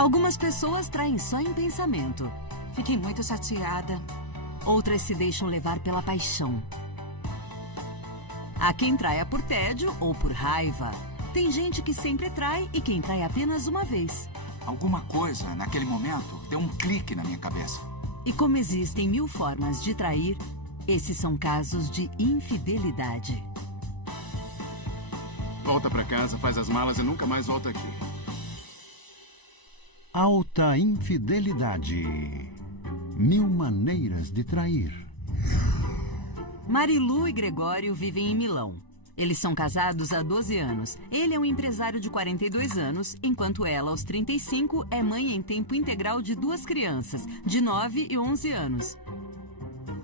Algumas pessoas traem só em pensamento. Fiquei muito chateada. Outras se deixam levar pela paixão. Há quem traia por tédio ou por raiva. Tem gente que sempre trai e quem trai apenas uma vez. Alguma coisa, naquele momento, deu um clique na minha cabeça. E como existem 1000 formas de trair, esses são casos de infidelidade. Volta pra casa, faz as malas e nunca mais volta aqui. Alta infidelidade. 1000 maneiras de trair. Marilu e Gregório vivem em Milão. Eles são casados há 12 anos. Ele é um empresário de 42 anos, enquanto ela, aos 35, é mãe em tempo integral de 2 crianças, de 9 e 11 anos.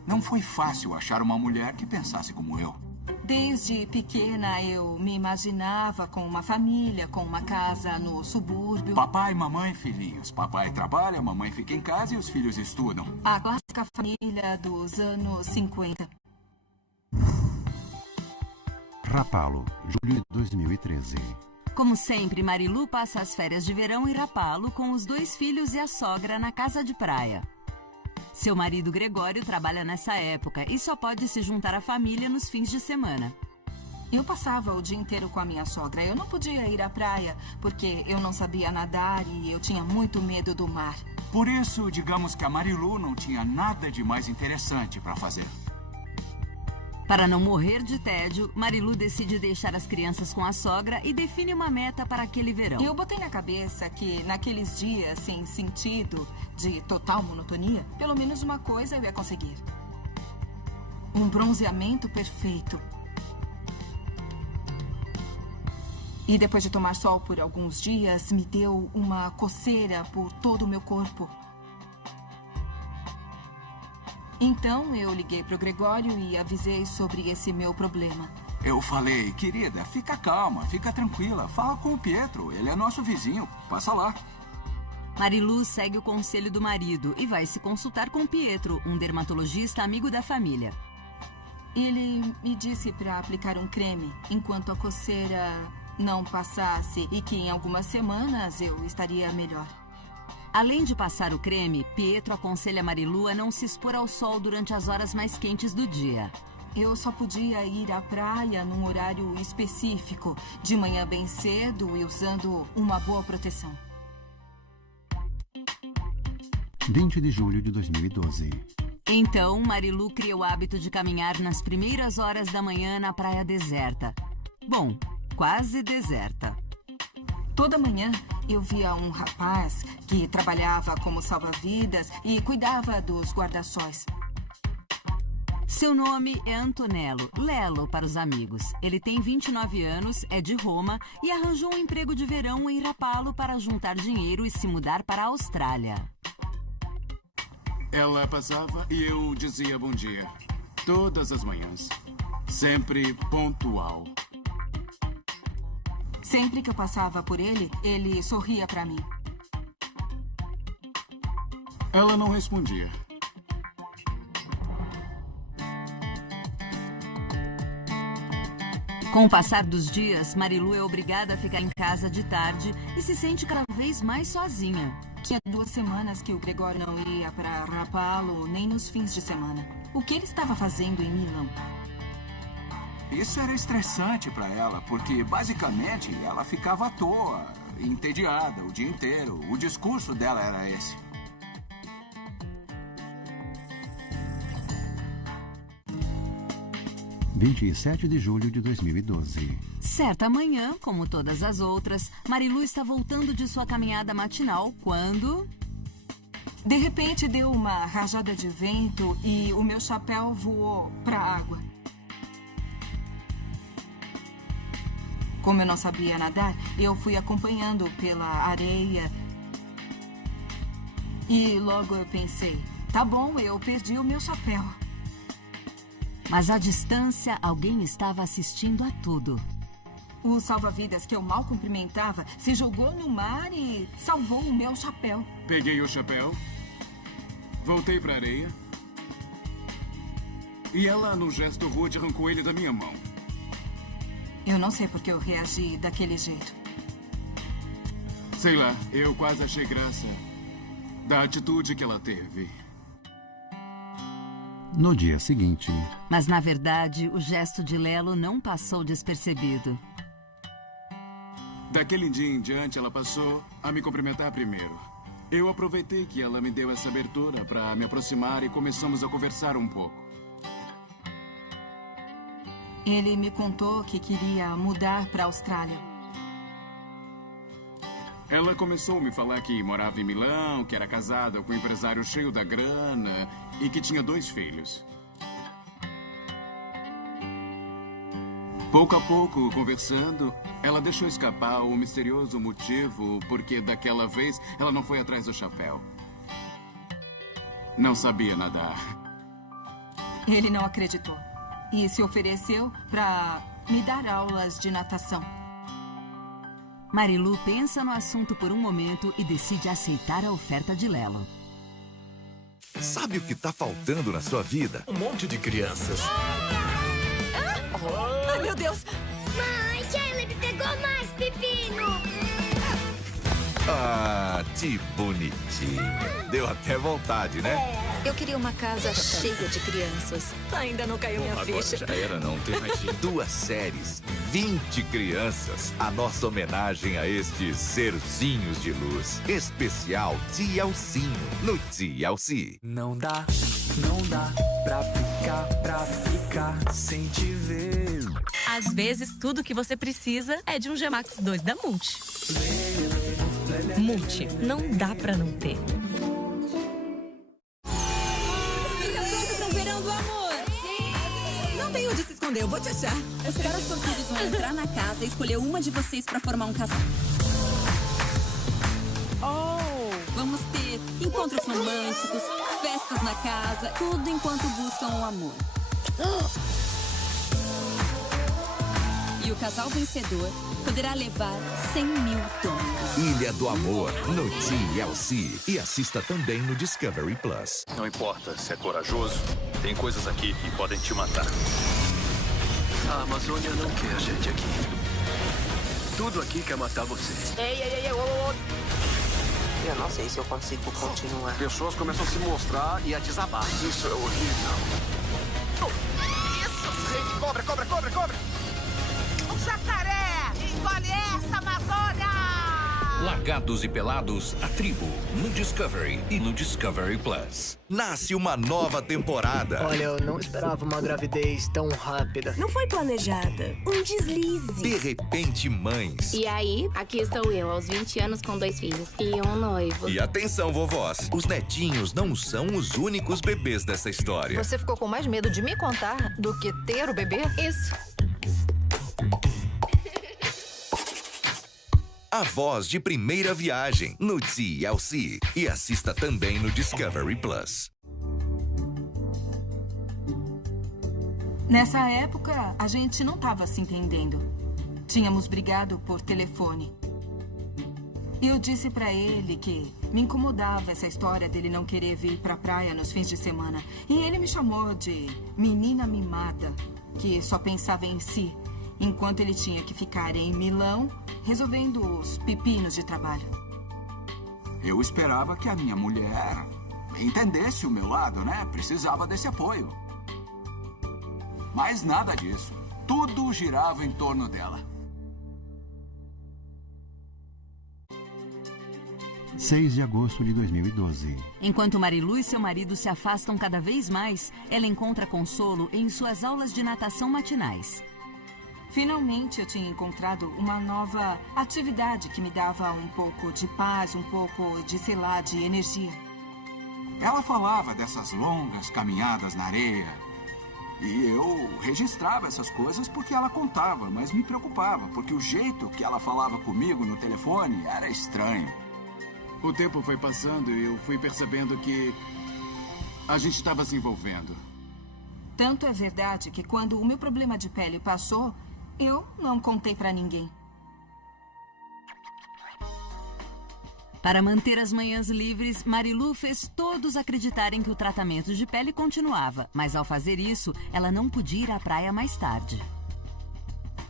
Não foi fácil achar uma mulher que pensasse como eu. Desde pequena eu me imaginava com uma família, com uma casa no subúrbio. Papai, mamãe, filhinhos. Papai trabalha, mamãe fica em casa e os filhos estudam. A clássica família dos anos 50. Rapalo, julho de 2013. Como sempre, Marilu passa as férias de verão em Rapalo com os 2 filhos e a sogra na casa de praia. Seu marido Gregório trabalha nessa época e só pode se juntar à família nos fins de semana. Eu passava o dia inteiro com a minha sogra. Eu não podia ir à praia porque eu não sabia nadar e eu tinha muito medo do mar. Por isso, digamos que a Marilu não tinha nada de mais interessante para fazer. Para não morrer de tédio, Marilu decide deixar as crianças com a sogra e define uma meta para aquele verão. Eu botei na cabeça que naqueles dias sem sentido, de total monotonia, pelo menos uma coisa eu ia conseguir. Um bronzeamento perfeito. E depois de tomar sol por alguns dias, me deu uma coceira por todo o meu corpo. Então, eu liguei para o Gregório e avisei sobre esse meu problema. Eu falei, querida, fica calma, fica tranquila. Fala com o Pietro, ele é nosso vizinho. Passa lá. Marilu segue o conselho do marido e vai se consultar com Pietro, um dermatologista amigo da família. Ele me disse para aplicar um creme enquanto a coceira não passasse e que em algumas semanas eu estaria melhor. Além de passar o creme, Pietro aconselha Marilu a não se expor ao sol durante as horas mais quentes do dia. Eu só podia ir à praia num horário específico, de manhã bem cedo e usando uma boa proteção. 20 de julho de 2012. Então, Marilu cria o hábito de caminhar nas primeiras horas da manhã na praia deserta. Bom, quase deserta. Toda manhã eu via um rapaz que trabalhava como salva-vidas e cuidava dos guarda-sóis. Seu nome é Antonello, Lelo para os amigos. Ele tem 29 anos, é de Roma e arranjou um emprego de verão em Rapalo para juntar dinheiro e se mudar para a Austrália. Ela passava e eu dizia bom dia. Todas as manhãs. Sempre pontual. Sempre que eu passava por ele, ele sorria para mim. Ela não respondia. Com o passar dos dias, Marilu é obrigada a ficar em casa de tarde e se sente cada vez mais sozinha. Tinha 2 semanas que o Gregório não ia para Rapalo nem nos fins de semana. O que ele estava fazendo em Milão? Isso era estressante para ela, porque basicamente ela ficava à toa, entediada o dia inteiro. O discurso dela era esse. – 27 de julho de 2012. Certa manhã, como todas as outras, Marilu está voltando de sua caminhada matinal quando... De repente deu uma rajada de vento e o meu chapéu voou para a água. Como eu não sabia nadar, eu fui acompanhando pela areia. E logo eu pensei, tá bom, eu perdi o meu chapéu. Mas à distância, alguém estava assistindo a tudo. O salva-vidas que eu mal cumprimentava se jogou no mar e salvou o meu chapéu. Peguei o chapéu, voltei para a areia e ela, num gesto rude, arrancou ele da minha mão. Eu não sei porque eu reagi daquele jeito. Sei lá, eu quase achei graça da atitude que ela teve. No dia seguinte, Mas, na verdade, o gesto de Lelo não passou despercebido. Daquele dia em diante, ela passou a me cumprimentar primeiro. Eu aproveitei que ela me deu essa abertura para me aproximar e começamos a conversar um pouco. Ele me contou que queria mudar para a Austrália. Ela começou a me falar que morava em Milão, que era casada com um empresário cheio da grana e que tinha 2 filhos. Pouco a pouco, conversando, ela deixou escapar o misterioso motivo porque daquela vez ela não foi atrás do chapéu. Não sabia nadar. Ele não acreditou e se ofereceu para me dar aulas de natação. Marilu pensa no assunto por um momento e decide aceitar a oferta de Lelo. Sabe o que tá faltando na sua vida? Um monte de crianças. Ai, meu Deus! Mãe, Caleb pegou mais pepino! Ah, que bonitinho. Deu até vontade, né? Eu queria uma casa cheia de crianças. Ainda não caiu minha Agora ficha. já era, não tem mais jeito. 2 séries, 20 crianças. A nossa homenagem a estes serzinhos de luz. Especial TLCinho no TLC. Não dá pra ficar sem te ver. Às vezes, tudo que você precisa é de um Gemax 2 da Multi. Multi, não dá pra não ter. Fica pronto pro verão do amor. Não tem onde se esconder, eu vou te achar. Os caras sortudos vão entrar na casa e escolher uma de vocês pra formar um casal. Vamos ter encontros românticos, festas na casa, tudo enquanto buscam o amor. E o casal vencedor poderá levar 100 mil dólares. Ilha do Amor no TLC. E assista também no Discovery Plus. Não importa se é corajoso, tem coisas aqui que podem te matar. A Amazônia não quer a gente aqui. Tudo aqui quer matar você. Ei, eu não sei se eu consigo continuar. Pessoas começam a se mostrar e a desabar. Isso é horrível. Isso! Gente, cobra! Um jacaré! Engole essa, Amazônia! Largados e Pelados, a tribo, no Discovery e no Discovery Plus. Nasce uma nova temporada. Olha, eu não esperava uma gravidez tão rápida. Não foi planejada. Um deslize. De repente, mães. E aí, aqui estou eu, aos 20 anos, com 2 filhos e um noivo. E atenção, vovós. Os netinhos não são os únicos bebês dessa história. Você ficou com mais medo de me contar do que ter o bebê? Isso. A voz de primeira viagem no TLC. E assista também no Discovery Plus. Nessa época, a gente não estava se entendendo. Tínhamos brigado por telefone. E eu disse pra ele que me incomodava essa história dele não querer vir pra praia nos fins de semana. E ele me chamou de menina mimada, que só pensava em si, enquanto ele tinha que ficar em Milão resolvendo os pepinos de trabalho. Eu esperava que a minha mulher entendesse o meu lado, né? Precisava desse apoio. Mas nada disso. Tudo girava em torno dela. 6 de agosto de 2012. Enquanto Marilu e seu marido se afastam cada vez mais, ela encontra consolo em suas aulas de natação matinais. Finalmente eu tinha encontrado uma nova atividade que me dava um pouco de paz, um pouco de, sei lá, de energia. Ela falava dessas longas caminhadas na areia. E eu registrava essas coisas porque ela contava, mas me preocupava, porque o jeito que ela falava comigo no telefone era estranho. O tempo foi passando e eu fui percebendo que a gente estava se envolvendo. Tanto é verdade que quando o meu problema de pele passou, eu não contei pra ninguém. Para manter as manhãs livres, Marilu fez todos acreditarem que o tratamento de pele continuava, mas ao fazer isso, ela não podia ir à praia mais tarde.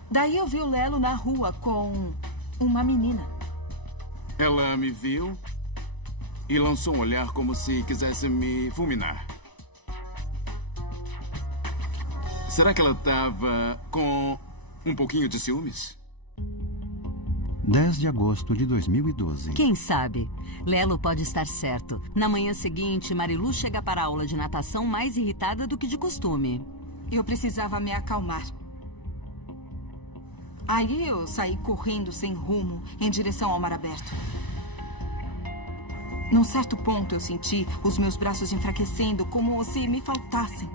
Daí eu vi o Lelo na rua com uma menina. Ela me viu e lançou um olhar como se quisesse me fulminar. Será que ela estava com um pouquinho de ciúmes? 10 de agosto de 2012. Quem sabe? Lelo pode estar certo. Na manhã seguinte, Marilu chega para a aula de natação mais irritada do que de costume. Eu precisava me acalmar. Aí eu saí correndo sem rumo em direção ao mar aberto. Num certo ponto eu senti os meus braços enfraquecendo como se me faltassem.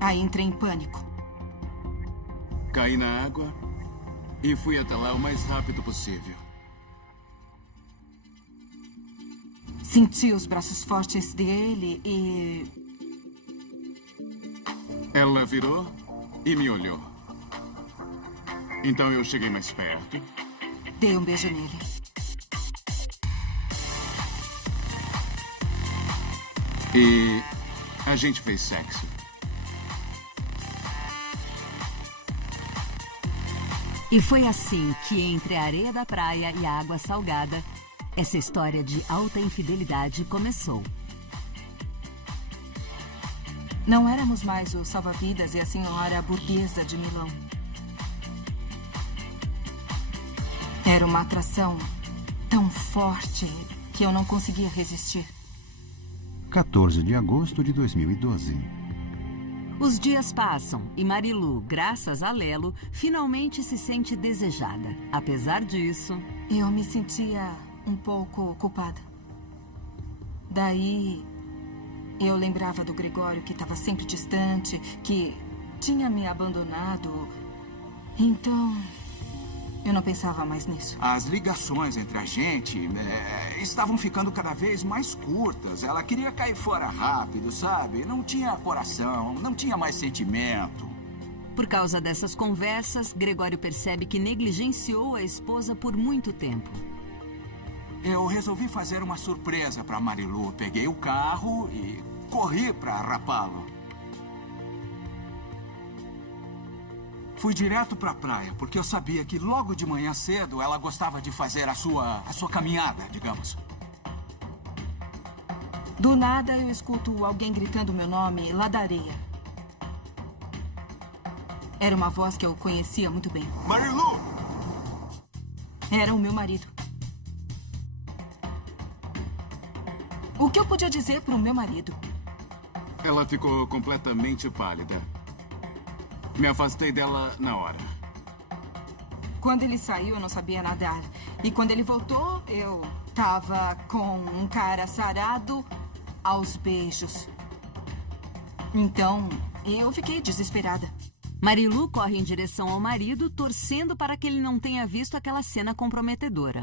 Aí entrei em pânico. Caí na água e fui até lá o mais rápido possível. Senti os braços fortes dele e... Ela virou e me olhou. Então eu cheguei mais perto. Dei um beijo nele. E a gente fez sexo. E foi assim que, entre a areia da praia e a água salgada, essa história de alta infidelidade começou. Não éramos mais o salva-vidas e a senhora burguesa de Milão. Era uma atração tão forte que eu não conseguia resistir. 14 de agosto de 2012. Os dias passam e Marilu, graças a Lelo, finalmente se sente desejada. Apesar disso... Eu me sentia um pouco culpada. Daí, eu lembrava do Gregório, que estava sempre distante, que tinha me abandonado. Então, eu não pensava mais nisso. As ligações entre a gente estavam ficando cada vez mais curtas. Ela queria cair fora rápido, sabe? Não tinha coração, não tinha mais sentimento. Por causa dessas conversas, Gregório percebe que negligenciou a esposa por muito tempo. Eu resolvi fazer uma surpresa para Marilu. Peguei o carro e corri para rapá-lo. Fui direto para a praia, porque eu sabia que logo de manhã cedo ela gostava de fazer a sua caminhada, digamos. Do nada eu escuto alguém gritando meu nome lá da areia. Era uma voz que eu conhecia muito bem. Marilu! Era o meu marido. O que eu podia dizer para o meu marido? Ela ficou completamente pálida. Me afastei dela na hora. Quando ele saiu, eu não sabia nadar. E quando ele voltou, eu tava com um cara sarado aos beijos. Então, eu fiquei desesperada. Marilu corre em direção ao marido, torcendo para que ele não tenha visto aquela cena comprometedora.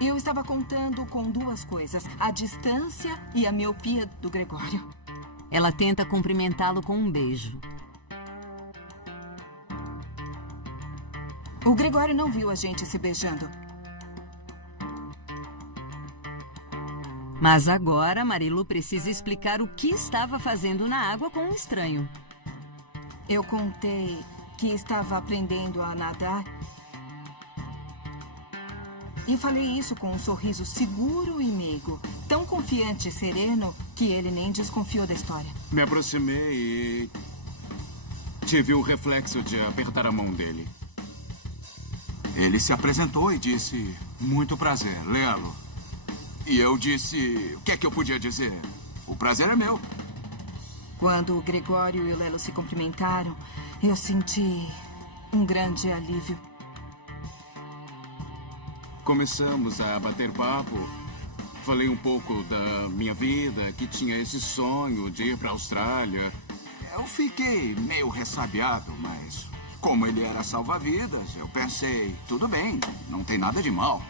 Eu estava contando com duas coisas: a distância e a miopia do Gregório. Ela tenta cumprimentá-lo com um beijo. O Gregório não viu a gente se beijando. Mas agora, Marilu precisa explicar o que estava fazendo na água com um estranho. Eu contei que estava aprendendo a nadar. E falei isso com um sorriso seguro e meigo. Tão confiante e sereno que ele nem desconfiou da história. Me aproximei e tive o reflexo de apertar a mão dele. Ele se apresentou e disse: muito prazer, Lelo. E eu disse: o que é que eu podia dizer? O prazer é meu. Quando o Gregório e o Lelo se cumprimentaram, eu senti um grande alívio. Começamos a bater papo. Falei um pouco da minha vida, que tinha esse sonho de ir para a Austrália. Eu fiquei meio ressabiado, mas como ele era salva-vidas, eu pensei, tudo bem, não tem nada de mal.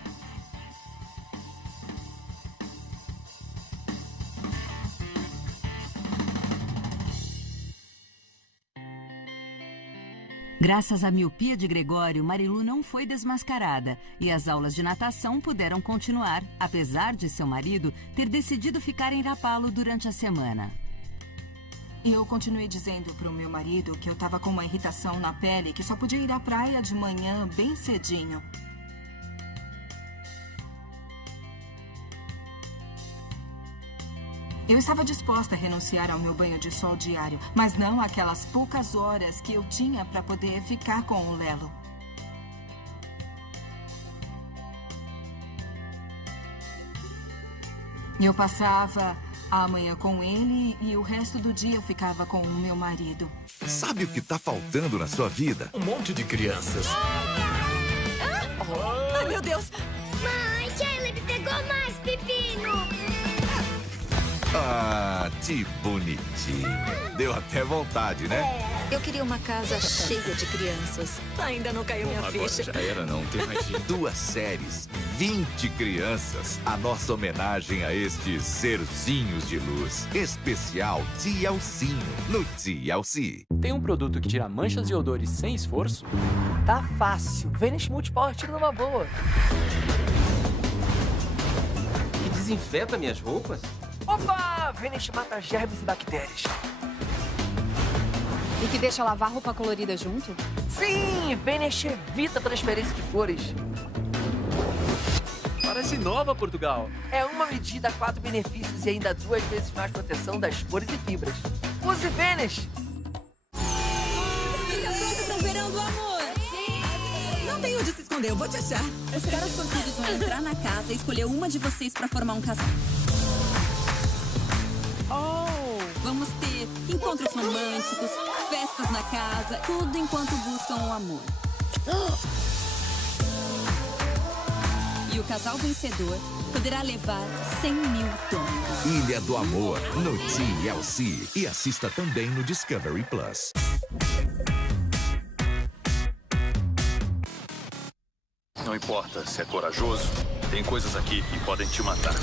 Graças à miopia de Gregório, Marilu não foi desmascarada e as aulas de natação puderam continuar, apesar de seu marido ter decidido ficar em rapá-lo durante a semana. E eu continuei dizendo para o meu marido que eu estava com uma irritação na pele, que só podia ir à praia de manhã bem cedinho. Eu estava disposta a renunciar ao meu banho de sol diário, mas não aquelas poucas horas que eu tinha para poder ficar com o Lelo. Eu passava a manhã com ele e o resto do dia ficava com o meu marido. Sabe o que tá faltando na sua vida? Um monte de crianças. Ai, meu Deus! Mãe, Caleb pegou mais pepino! Ah, que bonitinho. Deu até vontade, né? Eu queria uma casa cheia de crianças. Ainda não caiu minha ficha. Já era, não tem mais 2 séries, 20 crianças. A nossa homenagem a estes serzinhos de luz. Especial TLCinho, no TLC. Tem um produto que tira manchas e odores sem esforço? Tá fácil. Vanish Multipower tira numa boa. Que desinfeta minhas roupas? Opa! Vanish mata germes e bactérias. E que deixa lavar roupa colorida junto? Sim! Vanish evita transferência de cores. Parece nova, Portugal. É uma medida, 4 benefícios e ainda 2 vezes mais proteção das cores e fibras. Use Vanish! Fica pronta pro verão do amor! Não tem onde se esconder, eu vou te achar. Os caras sortudos vão entrar na casa e escolher uma de vocês pra formar um casal. Vamos ter encontros românticos, festas na casa, tudo enquanto buscam o amor. E o casal vencedor poderá levar 100 mil dólares. Ilha do Amor, no TLC. E assista também no Discovery Plus. Não importa se é corajoso, tem coisas aqui que podem te matar.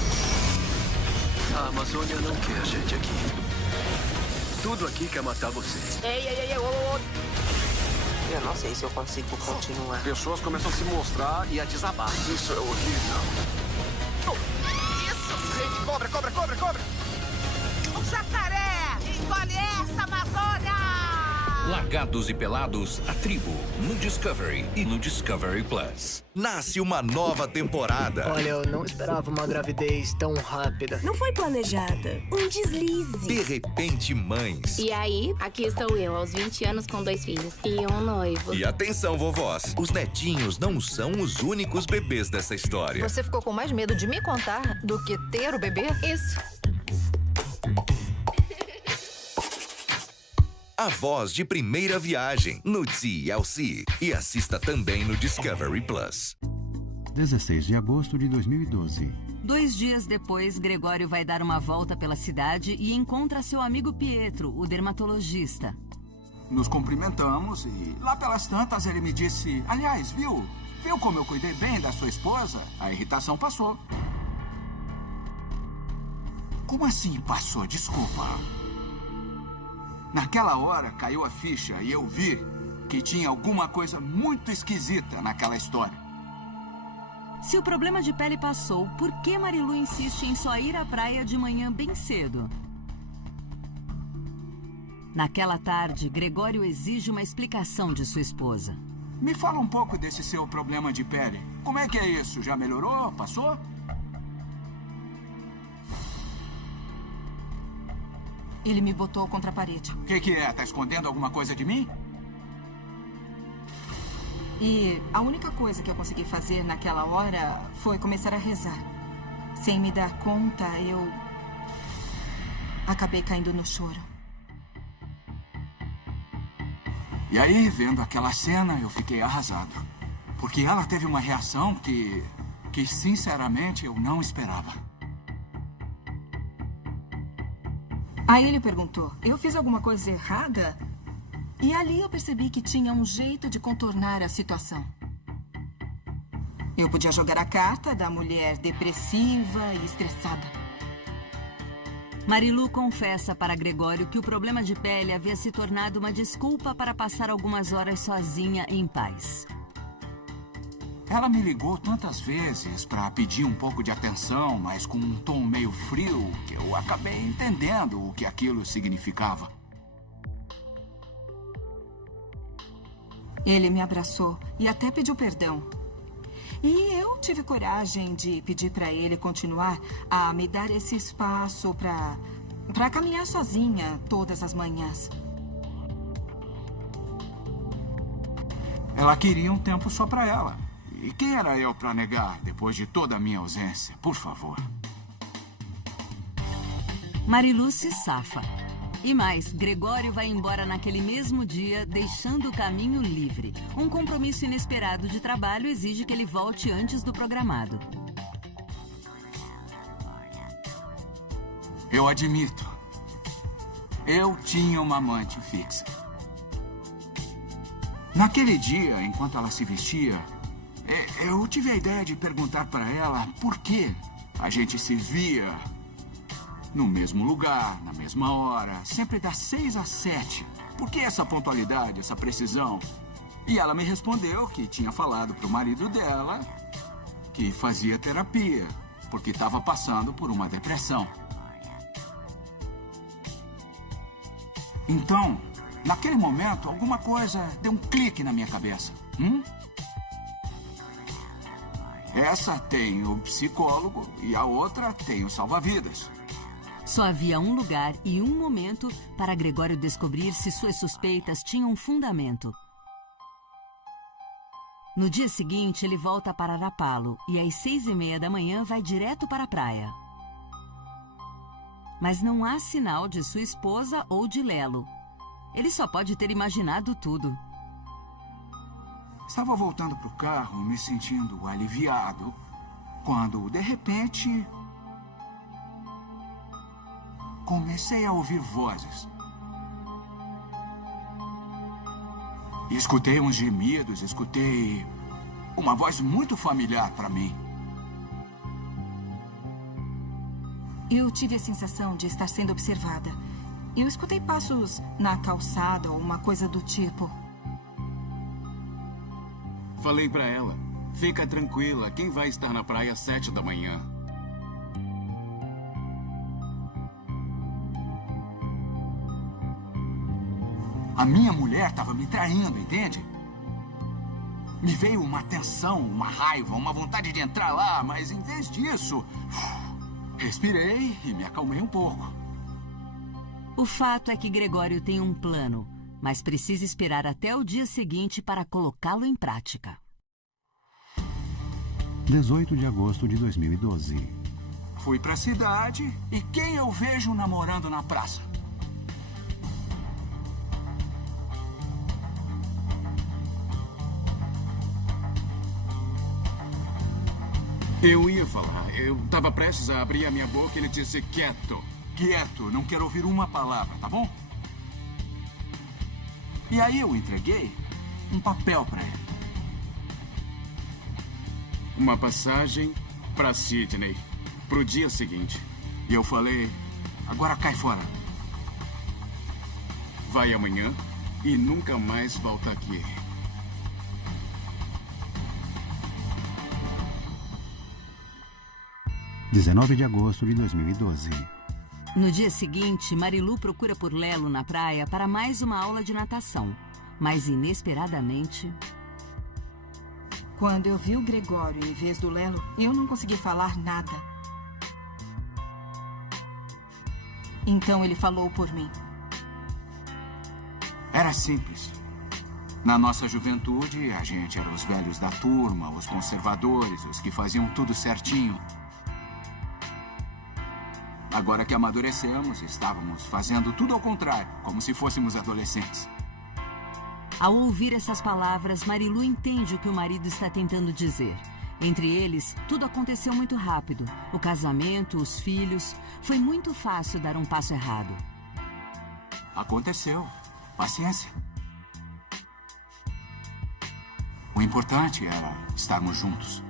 A Amazônia não quer a gente aqui. Tudo aqui quer matar você. Ei, eu não sei se eu consigo continuar. Pessoas começam a se mostrar e a desabar. Isso é horrível. Isso! Gente, cobra! Um jacaré! Engole essa, Amazônia! Largados e Pelados, a tribo, no Discovery e no Discovery Plus. Nasce uma nova temporada. Olha, eu não esperava uma gravidez tão rápida. Não foi planejada. Um deslize. De repente, mães. E aí, aqui estou eu, aos 20 anos com 2 filhos e um noivo. E atenção, vovós. Os netinhos não são os únicos bebês dessa história. Você ficou com mais medo de me contar do que ter o bebê? Isso. A Voz de Primeira Viagem, no TLC. E assista também no Discovery Plus. 16 de agosto de 2012. 2 dias depois, Gregório vai dar uma volta pela cidade e encontra seu amigo Pietro, o dermatologista. Nos cumprimentamos e lá pelas tantas ele me disse: aliás, viu como eu cuidei bem da sua esposa? A irritação passou. Como assim passou? Desculpa. Naquela hora caiu a ficha e eu vi que tinha alguma coisa muito esquisita naquela história. Se o problema de pele passou, por que Marilu insiste em só ir à praia de manhã bem cedo? Naquela tarde, Gregório exige uma explicação de sua esposa. Me fala um pouco desse seu problema de pele. Como é que é isso? Já melhorou? Passou? Ele me botou contra a parede. O que é? Tá escondendo alguma coisa de mim? E a única coisa que eu consegui fazer naquela hora foi começar a rezar. Sem me dar conta, eu acabei caindo no choro. E aí, vendo aquela cena, eu fiquei arrasado. Porque ela teve uma reação que sinceramente, eu não esperava. Aí ele perguntou, eu fiz alguma coisa errada? E ali eu percebi que tinha um jeito de contornar a situação. Eu podia jogar a carta da mulher depressiva e estressada. Marilu confessa para Gregório que o problema de pele havia se tornado uma desculpa para passar algumas horas sozinha em paz. Ela me ligou tantas vezes para pedir um pouco de atenção, mas com um tom meio frio, que eu acabei entendendo o que aquilo significava. Ele me abraçou e até pediu perdão. E eu tive coragem de pedir para ele continuar a me dar esse espaço para caminhar sozinha todas as manhãs. Ela queria um tempo só para ela. E quem era eu para negar depois de toda a minha ausência? Por favor. Marilu se safa. E mais, Gregório vai embora naquele mesmo dia, deixando o caminho livre. Um compromisso inesperado de trabalho exige que ele volte antes do programado. Eu admito. Eu tinha uma amante fixa. Naquele dia, enquanto ela se vestia, eu tive a ideia de perguntar para ela por que a gente se via no mesmo lugar, na mesma hora, sempre das 6 às 7. Por que essa pontualidade, essa precisão? E ela me respondeu que tinha falado para o marido dela que fazia terapia, porque estava passando por uma depressão. Então, naquele momento, alguma coisa deu um clique na minha cabeça. Essa tem o psicólogo e a outra tem o salva-vidas. Só havia um lugar e um momento para Gregório descobrir se suas suspeitas tinham fundamento. No dia seguinte, ele volta para Arapalo e às 6h30 da manhã vai direto para a praia. Mas não há sinal de sua esposa ou de Lelo. Ele só pode ter imaginado tudo. Estava voltando para o carro, me sentindo aliviado, quando, de repente, comecei a ouvir vozes. E escutei uns gemidos, escutei uma voz muito familiar para mim. Eu tive a sensação de estar sendo observada. Eu escutei passos na calçada ou uma coisa do tipo. Falei pra ela, fica tranquila, quem vai estar na praia às 7 da manhã? A minha mulher estava me traindo, entende? Me veio uma tensão, uma raiva, uma vontade de entrar lá, mas em vez disso, respirei e me acalmei um pouco. O fato é que Gregório tem um plano, mas precisa esperar até o dia seguinte para colocá-lo em prática. 18 de agosto de 2012. Fui para a cidade e quem eu vejo namorando na praça? Eu ia falar. Eu estava prestes a abrir a minha boca e ele disse quieto. Quieto, não quero ouvir uma palavra, tá bom? E aí eu entreguei um papel para ele. Uma passagem para Sydney, pro dia seguinte. E eu falei, agora cai fora. Vai amanhã e nunca mais volta aqui. – 19 de agosto de 2012. No dia seguinte, Marilu procura por Lelo na praia para mais uma aula de natação. Mas, inesperadamente... Quando eu vi o Gregório em vez do Lelo, eu não consegui falar nada. Então ele falou por mim. Era simples. Na nossa juventude, a gente era os velhos da turma, os conservadores, os que faziam tudo certinho. Agora que amadurecemos, estávamos fazendo tudo ao contrário, como se fôssemos adolescentes. Ao ouvir essas palavras, Marilu entende o que o marido está tentando dizer. Entre eles, tudo aconteceu muito rápido. O casamento, os filhos. Foi muito fácil dar um passo errado. Aconteceu. Paciência. O importante era estarmos juntos.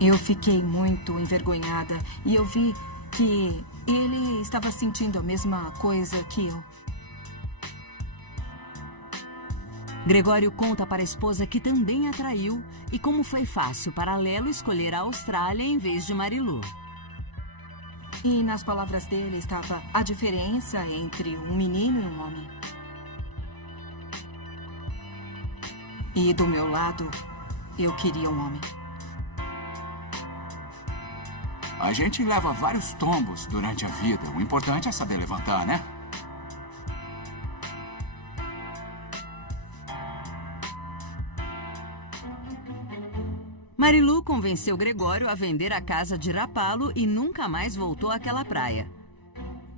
Eu fiquei muito envergonhada e eu vi que ele estava sentindo a mesma coisa que eu. Gregório conta para a esposa que também a traiu e como foi fácil para Lelo escolher a Austrália em vez de Marilu. E nas palavras dele estava a diferença entre um menino e um homem. E do meu lado, Eu queria um homem. A gente leva vários tombos durante a vida. O importante é saber levantar, né? Marilu convenceu Gregório a vender a casa de Rapalo e nunca mais voltou àquela praia.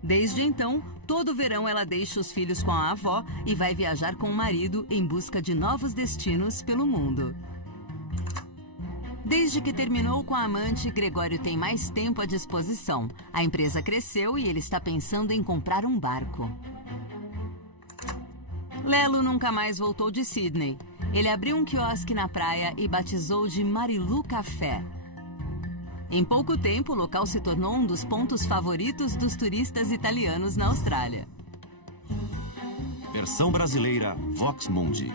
Desde então, todo verão ela deixa os filhos com a avó e vai viajar com o marido em busca de novos destinos pelo mundo. Desde que terminou com a amante, Gregório tem mais tempo à disposição. A empresa cresceu e ele está pensando em comprar um barco. Lelo nunca mais voltou de Sydney. Ele abriu um quiosque na praia e batizou de Marilu Café. Em pouco tempo, o local se tornou um dos pontos favoritos dos turistas italianos na Austrália. Versão brasileira Vox Mundi.